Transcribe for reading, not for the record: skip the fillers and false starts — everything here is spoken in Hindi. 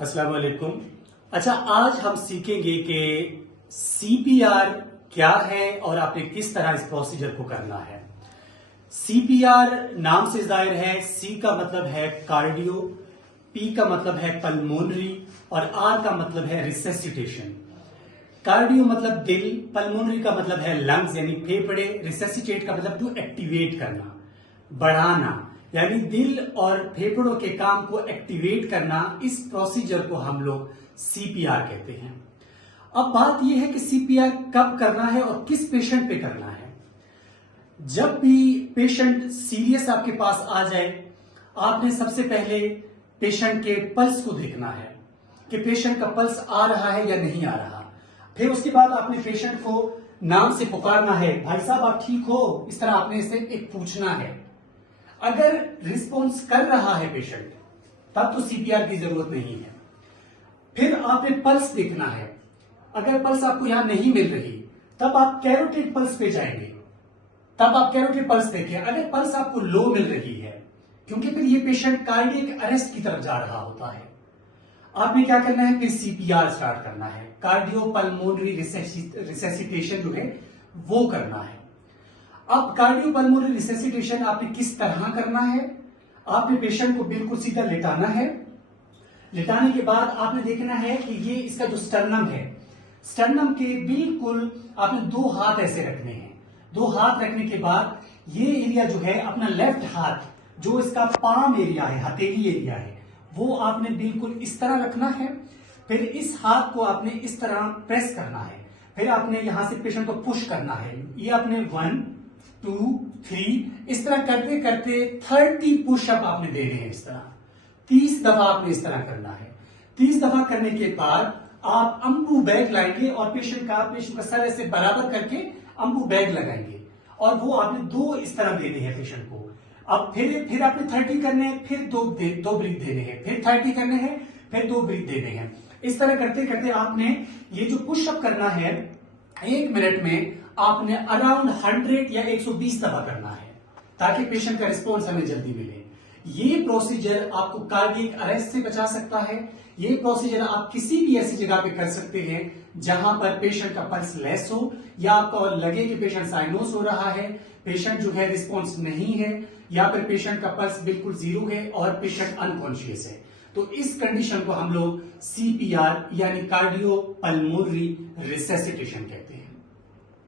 अस्सलाम वालेकुम। अच्छा, आज हम सीखेंगे कि सीपीआर क्या है और आपने किस तरह इस प्रोसीजर को करना है। सीपीआर नाम से जाहिर है। सी का मतलब है कार्डियो, पी का मतलब है पल्मोनरी और आर का मतलब है रिसेसिटेशन। कार्डियो मतलब दिल, पल्मोनरी का मतलब है लंग्स यानी फेफड़े, रिसेसिटेट का मतलब टू एक्टिवेट करना, बढ़ाना, यानी दिल और फेफड़ों के काम को एक्टिवेट करना। इस प्रोसीजर को हम लोग सीपीआर कहते हैं। अब बात यह है कि सीपीआर कब करना है और किस पेशेंट पे करना है। जब भी पेशेंट सीरियस आपके पास आ जाए, आपने सबसे पहले पेशेंट के पल्स को देखना है कि पेशेंट का पल्स आ रहा है या नहीं आ रहा। फिर उसके बाद आपने पेशेंट को नाम से पुकारना है, भाई साहब आप ठीक हो, इस तरह आपने इसे एक पूछना है। अगर रिस्पॉन्स कर रहा है पेशेंट, तब तो सीपीआर की जरूरत नहीं है। फिर आपने पल्स देखना है। अगर पल्स आपको यहां नहीं मिल रही, तब आप कैरोटिड पल्स पे जाएंगे। तब आप कैरोटिड पल्स देखें। अगर पल्स आपको लो मिल रही है, क्योंकि फिर ये पेशेंट कार्डियक अरेस्ट की तरफ जा रहा होता है, आपने क्या करना है, फिर सीपीआर स्टार्ट करना है। कार्डियो पल्मोनरी रिसेसिटेशन जो है वो करना है। अब कार्डियो पल्मोनरी रिसेसिटेशन आपने किस तरह करना है। आपने पेशेंट को बिल्कुल सीधा लेटाना है। लेटाने के बाद आपने देखना है कि ये इसका जो स्टर्नम है, स्टर्नम के बिल्कुल आपने दो हाथ ऐसे रखने हैं। दो हाथ रखने के बाद ये एरिया जो है, अपना लेफ्ट हाथ जो इसका पाम एरिया है, हथेली एरिया है, वो आपने बिल्कुल इस तरह रखना है। फिर इस हाथ को आपने इस तरह प्रेस करना है। फिर आपने यहां से पेशेंट को पुश करना है। ये आपने 1 2 3 इस तरह करते करते 30 पुशअप आपने देने हैं। इस तरह 30 दफा आपने इस तरह करना है। 30 दफा करने के बाद आप अम्बू बैग लाएंगे और पेशेंट का सर ऐसे बराबर करके अम्बू बैग लगाएंगे और वो आपने दो इस तरह देने हैं पेशेंट को। अब फिर आपने 30 करने हैं, फिर दो ब्रीथ देने हैं, फिर 30 करने हैं, फिर 2 ब्रीथ देने हैं। इस तरह करते करते आपने ये जो पुशअप करना है, 1 मिनट में आपने अराउंड 100 या 120 दफा करना है, ताकि पेशेंट का रिस्पॉन्स हमें जल्दी मिले। ये प्रोसीजर आपको कार्डियक अरेस्ट से बचा सकता है। ये प्रोसीजर आप किसी भी ऐसी जगह पे कर सकते हैं जहां पर पेशेंट का पल्स लेस हो, या आपको लगे कि पेशेंट साइनोस हो रहा है, पेशेंट जो है रिस्पॉन्स नहीं है, या फिर पेशेंट का पल्स बिल्कुल जीरो है और पेशेंट अनकॉन्शियस है। तो इस कंडीशन को हम लोग सीपीआर यानी कार्डियो पल्मोनरी रिसेसिटेशन कहते हैं।